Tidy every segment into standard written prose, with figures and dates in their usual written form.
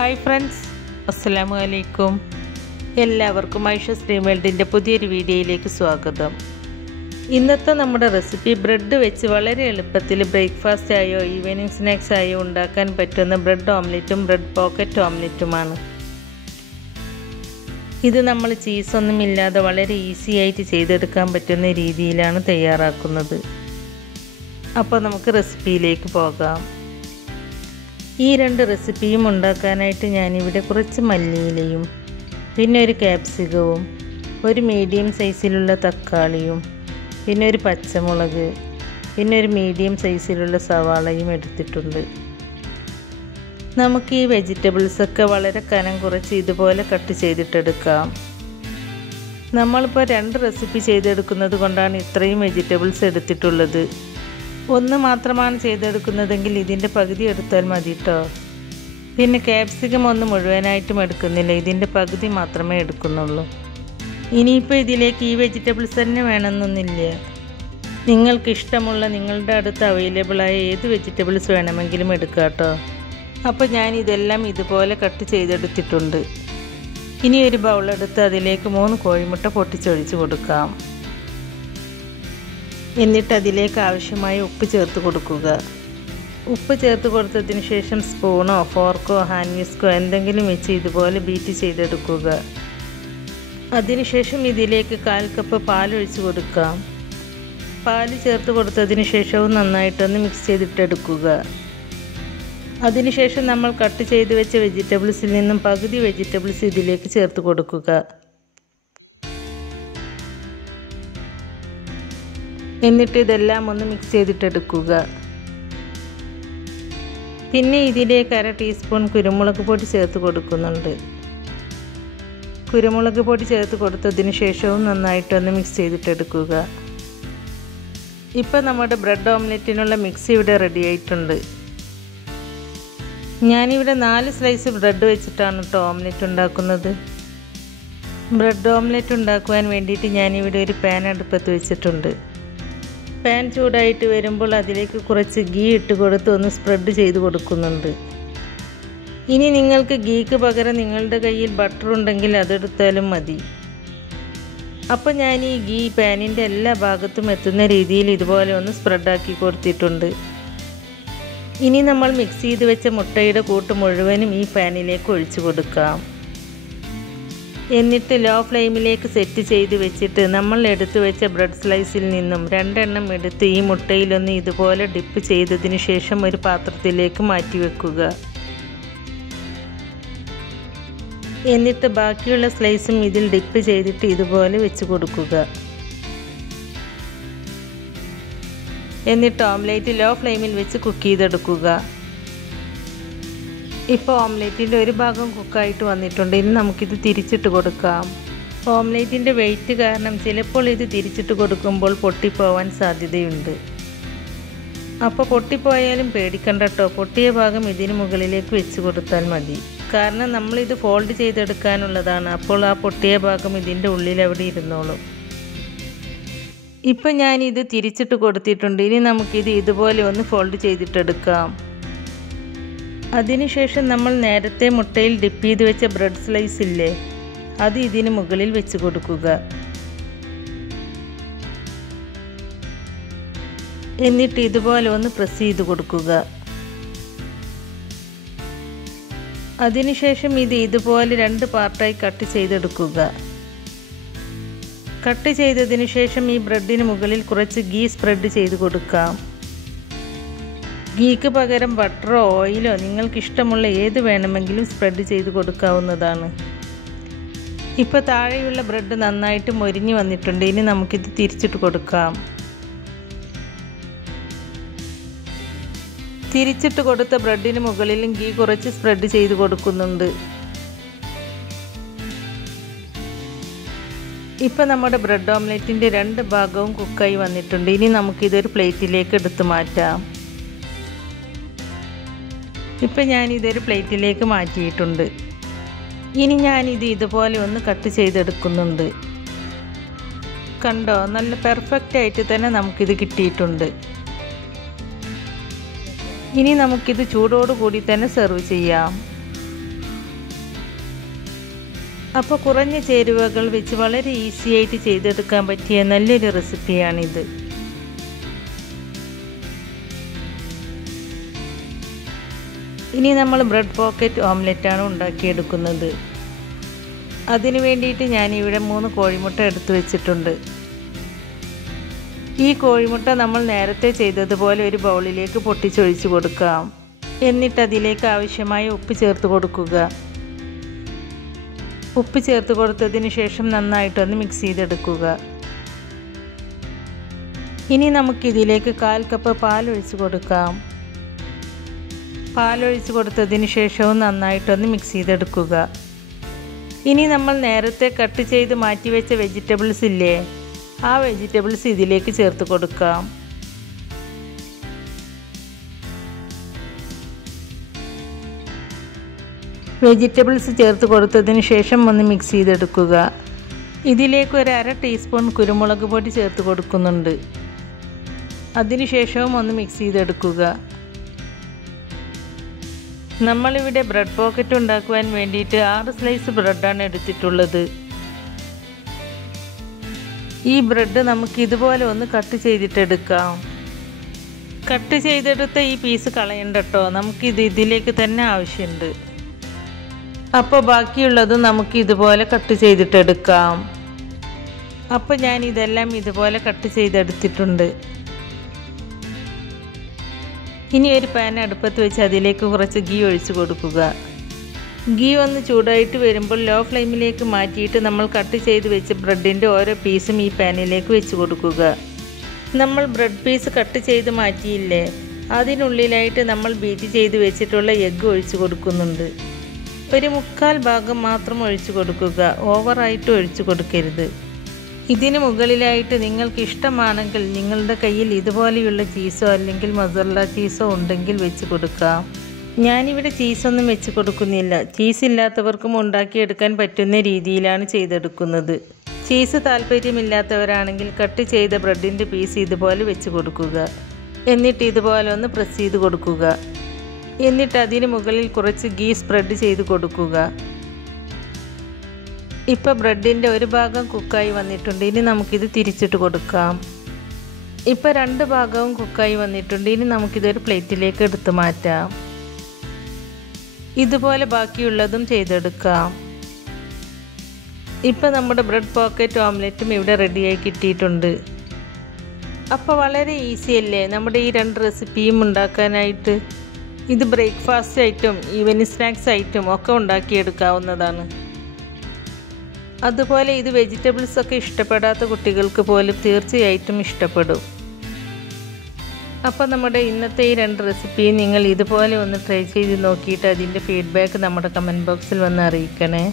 Hi friends, അസ്സലാമു അലൈക്കും. എല്ലാവർക്കും ഐഷസ് ഡ്രീം വേൾഡിൻ്റെ പുതിയൊരു വീഡിയോയിലേക്ക് സ്വാഗതം. ഇന്നത്തെ നമ്മുടെ റെസിപ്പി ബ്രെഡ് വെച്ച് വളരെ എളുപ്പത്തിൽ ബ്രേക്ക്ഫാസ്റ്റ് ആയോ ഈവനിങ് സ്നാക്സ് ആയോ ഉണ്ടാക്കാൻ പറ്റുന്ന ബ്രെഡ് ഓംലെറ്റും ബ്രെഡ് പോക്കറ്റ് ഓംലെറ്റുമാണ്. ഇത് നമ്മൾ ചീസൊന്നുമില്ലാതെ വളരെ ഈസി ആയിട്ട് ചെയ്തെടുക്കാൻ പറ്റുന്ന രീതിയിലാണ് തയ്യാറാക്കുന്നത്. അപ്പോൾ നമുക്ക് റെസിപ്പിയിലേക്ക് പോകാം. ഈ രണ്ട് റെസിപ്പിയും ഉണ്ടാക്കാനായിട്ട് ഞാനിവിടെ കുറച്ച് മല്ലിയിലയും പിന്നെ ഒരു ക്യാപ്സിക്കവും ഒരു മീഡിയം സൈസിലുള്ള തക്കാളിയും പിന്നെ ഒരു പച്ചമുളക് പിന്നെ ഒരു മീഡിയം സൈസിലുള്ള സവാളയും എടുത്തിട്ടുണ്ട്. നമുക്ക് ഈ വെജിറ്റബിൾസൊക്കെ വളരെ കനം കുറച്ച് ഇതുപോലെ കട്ട് ചെയ്തിട്ടെടുക്കാം. നമ്മളിപ്പോൾ രണ്ട് റെസിപ്പി ചെയ്തെടുക്കുന്നത് കൊണ്ടാണ് ഇത്രയും വെജിറ്റബിൾസ് എടുത്തിട്ടുള്ളത്. ഒന്ന് മാത്രമാണ് ചെയ്തെടുക്കുന്നതെങ്കിൽ ഇതിൻ്റെ പകുതി എടുത്താൽ മതി കേട്ടോ. പിന്നെ ക്യാപ്സിക്കം ഒന്ന് മുഴുവനായിട്ടും എടുക്കുന്നില്ല, ഇതിൻ്റെ പകുതി മാത്രമേ എടുക്കുന്നുള്ളൂ. ഇനിയിപ്പോൾ ഇതിലേക്ക് ഈ വെജിറ്റബിൾസ് തന്നെ വേണമെന്നൊന്നുമില്ല. നിങ്ങൾക്ക് ഇഷ്ടമുള്ള നിങ്ങളുടെ അടുത്ത് അവൈലബിളായ ഏത് വെജിറ്റബിൾസ് വേണമെങ്കിലും എടുക്കാം കേട്ടോ. അപ്പോൾ ഞാൻ ഇതെല്ലാം ഇതുപോലെ കട്ട് ചെയ്തെടുത്തിട്ടുണ്ട്. ഇനി ഒരു ബൗളെടുത്ത് അതിലേക്ക് 3 കോഴിമുട്ട പൊട്ടിച്ചൊഴിച്ച് കൊടുക്കാം. എന്നിട്ട് അതിലേക്ക് ആവശ്യമായ ഉപ്പ് ചേർത്ത് കൊടുക്കുക. ഉപ്പ് ചേർത്ത് കൊടുത്തതിന് ശേഷം സ്പൂണോ ഫോർക്കോ ഹാൻഡ് വിസ്കോ എന്തെങ്കിലും വെച്ച് ഇതുപോലെ ബീറ്റ് ചെയ്തെടുക്കുക. അതിനുശേഷം ഇതിലേക്ക് 1/4 കപ്പ് പാലൊഴിച്ച് കൊടുക്കാം. പാല് ചേർത്ത് കൊടുത്തതിന് ശേഷവും നന്നായിട്ടൊന്ന് മിക്സ് ചെയ്തിട്ടെടുക്കുക. അതിനുശേഷം നമ്മൾ കട്ട് ചെയ്ത് വെച്ച വെജിറ്റബിൾസിൽ നിന്നും പകുതി വെജിറ്റബിൾസ് ഇതിലേക്ക് ചേർത്ത് കൊടുക്കുക. എന്നിട്ട് ഇതെല്ലാം ഒന്ന് മിക്സ് ചെയ്തിട്ടെടുക്കുക. പിന്നെ ഇതിലേക്ക് 1/2 ടീസ്പൂൺ കുരുമുളക് പൊടി ചേർത്ത് കൊടുക്കുന്നുണ്ട്. കുരുമുളക് പൊടി ചേർത്ത് കൊടുത്തതിന് ശേഷവും നന്നായിട്ടൊന്ന് മിക്സ് ചെയ്തിട്ടെടുക്കുക. ഇപ്പം നമ്മുടെ ബ്രെഡ് ഓംലെറ്റിനുള്ള മിക്സ് ഇവിടെ റെഡി ആയിട്ടുണ്ട്. ഞാനിവിടെ 4 സ്ലൈസ് ബ്രെഡ് വെച്ചിട്ടാണ് കേട്ടോ ഓംലെറ്റ് ഉണ്ടാക്കുന്നത്. ബ്രെഡ് ഓംലെറ്റ് ഉണ്ടാക്കുവാൻ വേണ്ടിയിട്ട് ഞാനിവിടെ ഒരു പാൻ അടുപ്പത്ത് വെച്ചിട്ടുണ്ട്. പാൻ ചൂടായിട്ട് വരുമ്പോൾ അതിലേക്ക് കുറച്ച് ഗീ ഇട്ട് കൊടുത്ത് ഒന്ന് സ്പ്രെഡ് ചെയ്ത് കൊടുക്കുന്നുണ്ട്. ഇനി നിങ്ങൾക്ക് ഗീക്ക് പകരം നിങ്ങളുടെ കയ്യിൽ ബട്ടർ ഉണ്ടെങ്കിൽ അതെടുത്താലും മതി. അപ്പോൾ ഞാൻ ഈ ഗീ പാനിൻ്റെ എല്ലാ ഭാഗത്തും എത്തുന്ന രീതിയിൽ ഇതുപോലെ ഒന്ന് സ്പ്രെഡാക്കി കൊടുത്തിട്ടുണ്ട്. ഇനി നമ്മൾ മിക്സ് ചെയ്ത് വെച്ച മുട്ടയുടെ കൂട്ട് മുഴുവനും ഈ പാനിലേക്ക് ഒഴിച്ചു കൊടുക്കാം. എന്നിട്ട് ലോ ഫ്ലെയിമിലേക്ക് സെറ്റ് ചെയ്ത് വെച്ചിട്ട് നമ്മൾ എടുത്തു വെച്ച ബ്രെഡ് സ്ലൈസിൽ നിന്നും 2 എണ്ണം എടുത്ത് ഈ മുട്ടയിലൊന്ന് ഇതുപോലെ ഡിപ്പ് ചെയ്തതിന് ശേഷം ഒരു പാത്രത്തിലേക്ക് മാറ്റി വെക്കുക. എന്നിട്ട് ബാക്കിയുള്ള സ്ലൈസും ഇതിൽ ഡിപ്പ് ചെയ്തിട്ട് ഇതുപോലെ വെച്ച് കൊടുക്കുക. എന്നിട്ട് ഓംലേറ്റ് ലോ ഫ്ലെയിമിൽ വെച്ച് കുക്ക് ചെയ്തെടുക്കുക. ഇപ്പോൾ ഓംലെറ്റിൻ്റെ ഒരു ഭാഗം കുക്കായിട്ട് വന്നിട്ടുണ്ട്. ഇനി നമുക്കിത് തിരിച്ചിട്ട് കൊടുക്കാം. ഓംലെറ്റിൻ്റെ വെയിറ്റ് കാരണം ചിലപ്പോൾ ഇത് തിരിച്ചിട്ട് കൊടുക്കുമ്പോൾ പൊട്ടിപ്പോവാൻ സാധ്യതയുണ്ട്. അപ്പോൾ പൊട്ടിപ്പോയാലും പേടിക്കണ്ട കേട്ടോ. പൊട്ടിയ ഭാഗം ഇതിന് മുകളിലേക്ക് വെച്ച് കൊടുത്താൽ മതി. കാരണം നമ്മളിത് ഫോൾഡ് ചെയ്തെടുക്കാനുള്ളതാണ്. അപ്പോൾ ആ പൊട്ടിയ ഭാഗം ഇതിൻ്റെ ഉള്ളിൽ അവിടെ ഇരുന്നോളും. ഇപ്പം ഞാനിത് തിരിച്ചിട്ട് കൊടുത്തിട്ടുണ്ട്. ഇനി നമുക്കിത് ഇതുപോലെ ഒന്ന് ഫോൾഡ് ചെയ്തിട്ടെടുക്കാം. അതിനുശേഷം നമ്മൾ നേരത്തെ മുട്ടയിൽ ഡിപ്പ് ചെയ്ത് വെച്ച ബ്രെഡ് സ്ലൈസ് ഇല്ലേ, അത് ഇതിന് മുകളിൽ വെച്ച് കൊടുക്കുക. എന്നിട്ട് ഇതുപോലെ ഒന്ന് പ്രസ് ചെയ്ത് കൊടുക്കുക. അതിനുശേഷം ഇത് ഇതുപോലെ 2 പാർട്ടായി കട്ട് ചെയ്തെടുക്കുക. കട്ട് ചെയ്തതിന് ശേഷം ഈ ബ്രെഡിന് മുകളിൽ കുറച്ച് ഗീ സ്പ്രെഡ് ചെയ്ത് കൊടുക്കാം. ഗീക്ക് പകരം ബട്ടറോ ഓയിലോ നിങ്ങൾക്കിഷ്ടമുള്ള ഏത് വേണമെങ്കിലും സ്പ്രെഡ് ചെയ്ത് കൊടുക്കാവുന്നതാണ്. ഇപ്പോൾ താഴെയുള്ള ബ്രെഡ് നന്നായിട്ട് മൊരിഞ്ഞ് വന്നിട്ടുണ്ട്. ഇനി നമുക്കിത് തിരിച്ചിട്ട് കൊടുക്കാം. തിരിച്ചിട്ട് കൊടുത്ത ബ്രെഡിന് മുകളിലും ഗീ കുറച്ച് സ്പ്രെഡ് ചെയ്ത് കൊടുക്കുന്നുണ്ട്. ഇപ്പോൾ നമ്മുടെ ബ്രെഡ് ഓംലെറ്റിൻ്റെ 2 ഭാഗവും കുക്കായി വന്നിട്ടുണ്ട്. ഇനി നമുക്കിതൊരു പ്ലേറ്റിലേക്ക് എടുത്ത് മാറ്റാം. ഇപ്പം ഞാനിതൊരു പ്ലേറ്റിലേക്ക് മാറ്റിയിട്ടുണ്ട്. ഇനി ഞാനിത് ഇതുപോലെ ഒന്ന് കട്ട് ചെയ്തെടുക്കുന്നുണ്ട്. കണ്ടോ, നല്ല പെർഫെക്റ്റ് ആയിട്ട് തന്നെ നമുക്കിത് കിട്ടിയിട്ടുണ്ട്. ഇനി നമുക്കിത് ചൂടോട് കൂടി തന്നെ സെർവ് ചെയ്യാം. അപ്പോൾ കുറഞ്ഞ ചേരുവകൾ വെച്ച് വളരെ ഈസി ആയിട്ട് ചെയ്തെടുക്കാൻ പറ്റിയ നല്ലൊരു റെസിപ്പിയാണിത്. ഇനി നമ്മൾ ബ്രെഡ് പോക്കറ്റ് ഓംലെറ്റാണ് ഉണ്ടാക്കിയെടുക്കുന്നത്. അതിന് വേണ്ടിയിട്ട് ഞാനിവിടെ 3 കോഴിമുട്ട എടുത്തു വെച്ചിട്ടുണ്ട്. ഈ കോഴിമുട്ട നമ്മൾ നേരത്തെ ചെയ്തതുപോലെ ഒരു ബൗളിലേക്ക് പൊട്ടിച്ചൊഴിച്ച് കൊടുക്കാം. എന്നിട്ട് അതിലേക്ക് ആവശ്യമായ ഉപ്പ് ചേർത്ത് കൊടുക്കുക. ഉപ്പ് ചേർത്ത് കൊടുത്തതിന് ശേഷം നന്നായിട്ടൊന്ന് മിക്സ് ചെയ്തെടുക്കുക. ഇനി നമുക്കിതിലേക്ക് 1/4 കപ്പ് പാലൊഴിച്ച് കൊടുക്കാം. പാലൊഴിച്ച് കൊടുത്തതിന് ശേഷവും നന്നായിട്ടൊന്ന് മിക്സ് ചെയ്തെടുക്കുക. ഇനി നമ്മൾ നേരത്തെ കട്ട് ചെയ്ത് മാറ്റിവെച്ച വെജിറ്റബിൾസ് ഇല്ലേ, ആ വെജിറ്റബിൾസ് ഇതിലേക്ക് ചേർത്ത് കൊടുക്കാം. വെജിറ്റബിൾസ് ചേർത്ത് കൊടുത്തതിന് ശേഷം ഒന്ന് മിക്സ് ചെയ്തെടുക്കുക. ഇതിലേക്ക് ഒരു 1/2 ടീസ്പൂൺ കുരുമുളക് പൊടി ചേർത്ത് കൊടുക്കുന്നുണ്ട്. അതിനുശേഷവും ഒന്ന് മിക്സ് ചെയ്തെടുക്കുക. നമ്മളിവിടെ ബ്രെഡ് പോക്കറ്റ് ഉണ്ടാക്കുവാൻ വേണ്ടിയിട്ട് 6 സ്ലൈസ് ബ്രെഡാണ് എടുത്തിട്ടുള്ളത്. ഈ ബ്രെഡ് നമുക്ക് ഇതുപോലെ ഒന്ന് കട്ട് ചെയ്തിട്ടെടുക്കാം. കട്ട് ചെയ്തെടുത്ത ഈ പീസ് കളയണ്ട കേട്ടോ, നമുക്കിത് ഇതിലേക്ക് തന്നെ ആവശ്യമുണ്ട്. അപ്പോൾ ബാക്കിയുള്ളതും നമുക്ക് ഇതുപോലെ കട്ട് ചെയ്തിട്ടെടുക്കാം. അപ്പോൾ ഞാൻ ഇതെല്ലാം ഇതുപോലെ കട്ട് ചെയ്തെടുത്തിട്ടുണ്ട്. ഇനി ഒരു പാൻ അടുപ്പത്ത് വെച്ച് അതിലേക്ക് കുറച്ച് ഗീ ഒഴിച്ച് കൊടുക്കുക. ഗീ ഒന്ന് ചൂടായിട്ട് വരുമ്പോൾ ലോ ഫ്ലെയിമിലേക്ക് മാറ്റിയിട്ട് നമ്മൾ കട്ട് ചെയ്ത് വെച്ച് ബ്രെഡിൻ്റെ ഓരോ പീസും ഈ പാനിലേക്ക് വെച്ച് കൊടുക്കുക. നമ്മൾ ബ്രെഡ് പീസ് കട്ട് ചെയ്ത് മാറ്റിയില്ലേ, അതിനുള്ളിലായിട്ട് നമ്മൾ ബീറ്റ് ചെയ്ത് വെച്ചിട്ടുള്ള എഗ്ഗ് ഒഴിച്ച് കൊടുക്കുന്നുണ്ട്. ഒരു 1/4 ഭാഗം മാത്രം ഒഴിച്ച് കൊടുക്കുക, ഓവറായിട്ട് ഒഴിച്ച് കൊടുക്കരുത്. ഇതിന് മുകളിലായിട്ട് നിങ്ങൾക്ക് ഇഷ്ടമാണെങ്കിൽ നിങ്ങളുടെ കയ്യിൽ ഇതുപോലെയുള്ള ചീസോ അല്ലെങ്കിൽ മൊസറല്ല ചീസോ ഉണ്ടെങ്കിൽ വെച്ച് കൊടുക്കാം. ഞാനിവിടെ ചീസൊന്നും വെച്ച് കൊടുക്കുന്നില്ല. ചീസ് ഇല്ലാത്തവർക്കും ഉണ്ടാക്കിയെടുക്കാൻ പറ്റുന്ന രീതിയിലാണ് ചെയ്തെടുക്കുന്നത്. ചീസ് താല്പര്യമില്ലാത്തവരാണെങ്കിൽ കട്ട് ചെയ്ത ബ്രെഡിൻ്റെ പീസ് ഇതുപോലെ വെച്ച് കൊടുക്കുക. എന്നിട്ട് ഇതുപോലെ ഒന്ന് പ്രസ് ചെയ്ത് കൊടുക്കുക. എന്നിട്ട് അതിന് മുകളിൽ കുറച്ച് ഗീ സ്പ്രെഡ് ചെയ്ത് കൊടുക്കുക. ഇപ്പോൾ ബ്രെഡിൻ്റെ ഒരു ഭാഗം കുക്കായി വന്നിട്ടുണ്ട്. ഇനി നമുക്കിത് തിരിച്ചിട്ട് കൊടുക്കാം. ഇപ്പോൾ 2 ഭാഗവും കുക്കായി വന്നിട്ടുണ്ട്. ഇനി നമുക്കിതൊരു പ്ലേറ്റിലേക്ക് എടുത്ത് മാറ്റാം. ഇതുപോലെ ബാക്കിയുള്ളതും ചെയ്തെടുക്കാം. ഇപ്പോൾ നമ്മുടെ ബ്രെഡ് പോക്കറ്റ് ഓംലെറ്റും ഇവിടെ റെഡിയായി കിട്ടിയിട്ടുണ്ട്. അപ്പോൾ വളരെ ഈസി അല്ലേ നമ്മുടെ ഈ 2 റെസിപ്പിയും ഉണ്ടാക്കാനായിട്ട്. ഇത് breakfast item, evening snacks item ഒക്കെ ഉണ്ടാക്കിയെടുക്കാവുന്നതാണ്. അതുപോലെ ഇത് വെജിറ്റബിൾസൊക്കെ ഇഷ്ടപ്പെടാത്ത കുട്ടികൾക്ക് പോലും തീർച്ചയായിട്ടും ഇഷ്ടപ്പെടും. അപ്പോൾ നമ്മുടെ ഇന്നത്തെ ഈ 2 റെസിപ്പിയും നിങ്ങൾ ഇതുപോലെ ഒന്ന് ട്രൈ ചെയ്ത് നോക്കിയിട്ട് അതിൻ്റെ ഫീഡ്ബാക്ക് നമ്മുടെ കമൻറ്റ് ബോക്സിൽ വന്ന് അറിയിക്കണേ.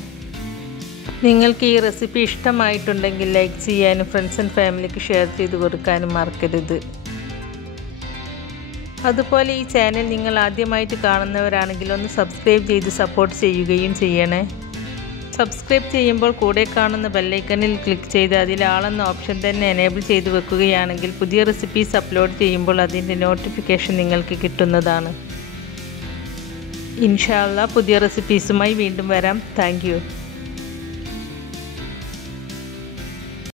നിങ്ങൾക്ക് ഈ റെസിപ്പി ഇഷ്ടമായിട്ടുണ്ടെങ്കിൽ ലൈക്ക് ചെയ്യാനും ഫ്രണ്ട്സ് ആൻഡ് ഫാമിലിക്ക് ഷെയർ ചെയ്ത് കൊടുക്കാനും മറക്കരുത്. അതുപോലെ ഈ ചാനൽ നിങ്ങൾ ആദ്യമായിട്ട് കാണുന്നവരാണെങ്കിൽ ഒന്ന് സബ്സ്ക്രൈബ് ചെയ്ത് സപ്പോർട്ട് ചെയ്യുകയും ചെയ്യണേ. സബ്സ്ക്രൈബ് ചെയ്യുമ്പോൾ കൂടെ കാണുന്ന ബെല്ലൈക്കണിൽ ക്ലിക്ക് ചെയ്ത് അതിൽ ആളെന്ന ഓപ്ഷൻ തന്നെ എനേബിൾ ചെയ്ത് വെക്കുകയാണെങ്കിൽ പുതിയ റെസിപ്പീസ് അപ്ലോഡ് ചെയ്യുമ്പോൾ അതിൻ്റെ നോട്ടിഫിക്കേഷൻ നിങ്ങൾക്ക് കിട്ടുന്നതാണ്. ഇൻഷാ അല്ലാഹ് പുതിയ റെസിപ്പീസുമായി വീണ്ടും വരാം. Thank you.